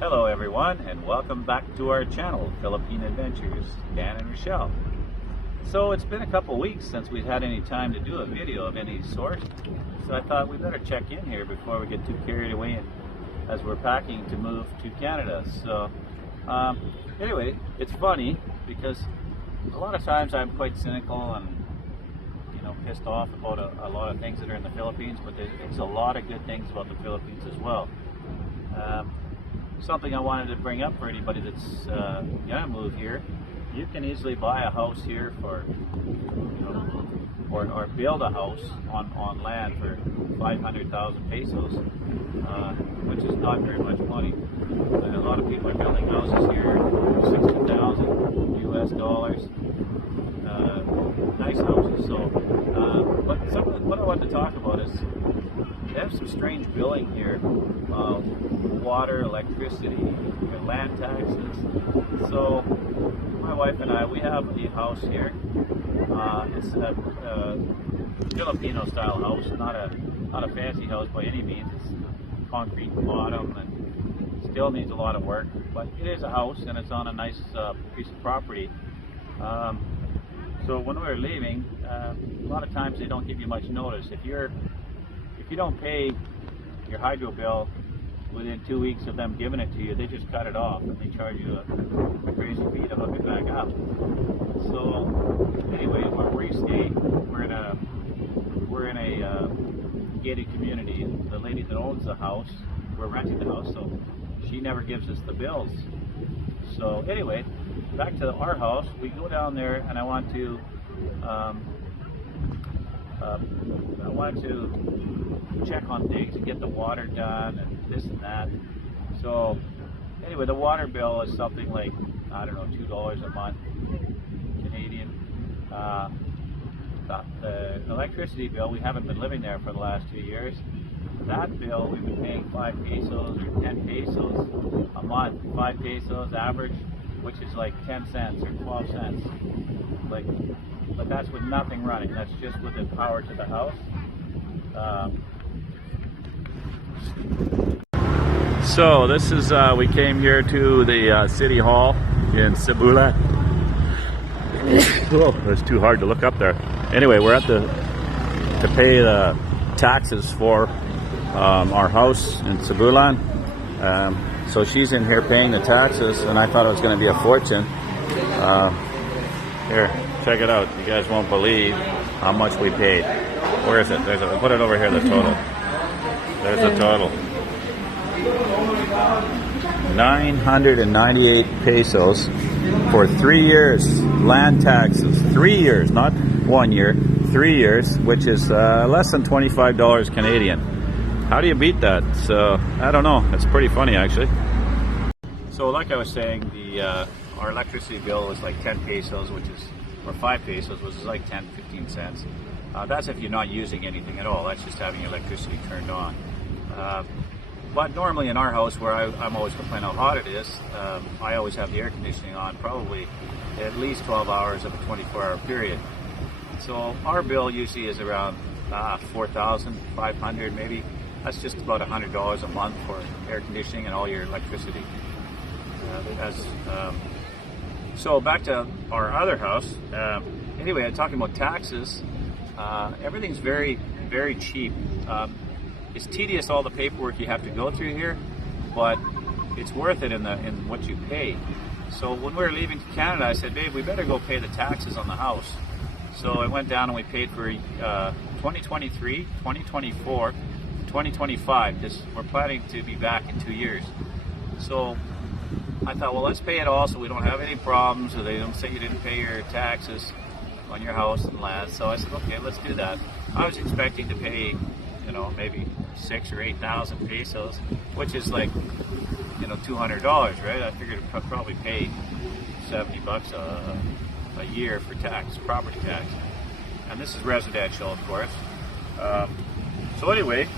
Hello everyone, and welcome back to our channel, Philippine Adventures, Dan and Rochelle. So it's been a couple weeks since we've had any time to do a video of any sort, so I thought we better check in here before we get too carried away as we're packing to move to Canada. So anyway, it's funny because a lot of times I'm quite cynical and pissed off about a lot of things that are in the Philippines, but there's a lot of good things about the Philippines as well. Something I wanted to bring up for anybody that's gonna move here: you can easily buy a house here for, or build a house on land for 500,000 pesos, which is not very much money. And a lot of people are building houses here for 60,000 US dollars. Nice houses. So, what I wanted to talk about is they have some strange billing here. Water, electricity, land taxes. So my wife and I, we have a house here. It's a Filipino style house, not a fancy house by any means. It's concrete bottom and still needs a lot of work, but it is a house and it's on a nice piece of property. So when we were leaving, a lot of times they don't give you much notice. If you don't pay your hydro bill within 2 weeks of them giving it to you, they just cut it off and they charge you a crazy fee to hook it back up. So anyway, where we stay, we're in a gated community. The lady that owns the house, we're renting the house, so she never gives us the bills. So anyway, back to our house, we go down there and I want to check on things and get the water done and this and that. So anyway, the water bill is something like, I don't know, $2 a month Canadian. The electricity bill, we haven't been living there for the last 2 years. That bill, we've been paying 5 pesos or 10 pesos a month. 5 pesos average, which is like 10 cents or 12 cents. But that's with nothing running. That's just with the power to the house. So this is, we came here to the City Hall in Cebu. Oh, it's too hard to look up there. Anyway, we're to pay the taxes for our house in Cebulan. So she's in here paying the taxes, and I thought it was going to be a fortune. Here, check it out. You guys won't believe how much we paid. Where is it? Put it over here, the total. There's the total. 998 pesos for 3 years. Land taxes. 3 years, not 1 year. 3 years, which is less than $25 Canadian. How do you beat that? So, I don't know. It's pretty funny, actually. So, like I was saying, our electricity bill was like 10 pesos, or 5 pesos, which is like 10, 15 cents. That's if you're not using anything at all. That's just having your electricity turned on. But normally in our house, where I'm always complaining how hot it is, I always have the air conditioning on, probably at least 12 hours of a 24-hour period. So our bill usually is around 4,500 maybe. That's just about $100 a month for air conditioning and all your electricity. So back to our other house. Anyway, talking about taxes, everything's very, very cheap. It's tedious, all the paperwork you have to go through here, but it's worth it in what you pay. So when we were leaving to Canada, I said, babe, we better go pay the taxes on the house. So I went down and we paid for 2023, 2024, 2025, because we're planning to be back in 2 years. So I thought, well, let's pay it all so we don't have any problems, or they don't say you didn't pay your taxes on your house and land. So I said, okay, let's do that. I was expecting to pay, maybe 6,000 or 8,000 pesos, which is like, $200, right? I figured I'd probably pay $70 a year for property tax. And this is residential, of course. So anyway,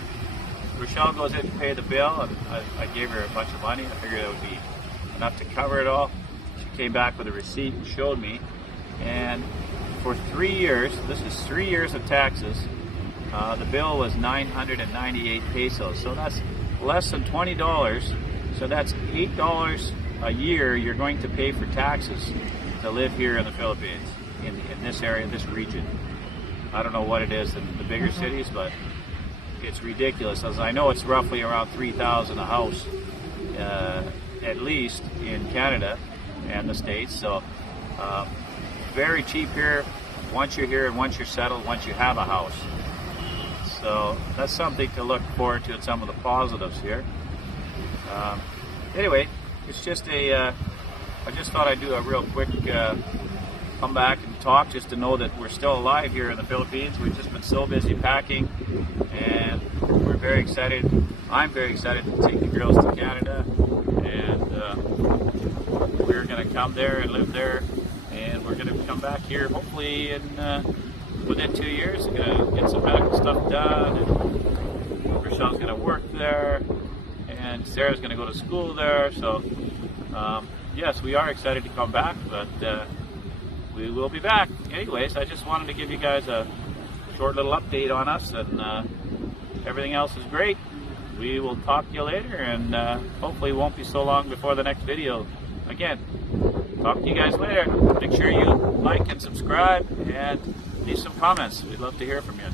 Rochelle goes in to pay the bill, and I gave her a bunch of money. I figured it would be enough to cover it all. She came back with a receipt and showed me, and for 3 years, this is 3 years of taxes, the bill was 998 pesos. So that's less than $20 So that's $8 a year you're going to pay for taxes to live here in the Philippines, in this area, this region. I don't know what it is in the bigger cities, but it's ridiculous. As I know, it's roughly around $3,000 a house, at least in Canada and the States. So very cheap here once you're here and once you're settled, once you have a house. So that's something to look forward to, and some of the positives here. Anyway, it's just I just thought I'd do a real quick come back and talk, just to know that we're still alive here in the Philippines. We've just been so busy packing, and we're very excited. I'm very excited to take the girls to Canada, and we're going to come there and live there, and we're going to come back here hopefully within 2 years. We're going to get some medical stuff done, and Rochelle's going to work there, and Sarah's going to go to school there. So yes, we are excited to come back, but we will be back. Anyways, I just wanted to give you guys a short little update on us, and everything else is great. We will talk to you later, and hopefully it won't be so long before the next video. Again, talk to you guys later. Make sure you like and subscribe and leave some comments. We'd love to hear from you.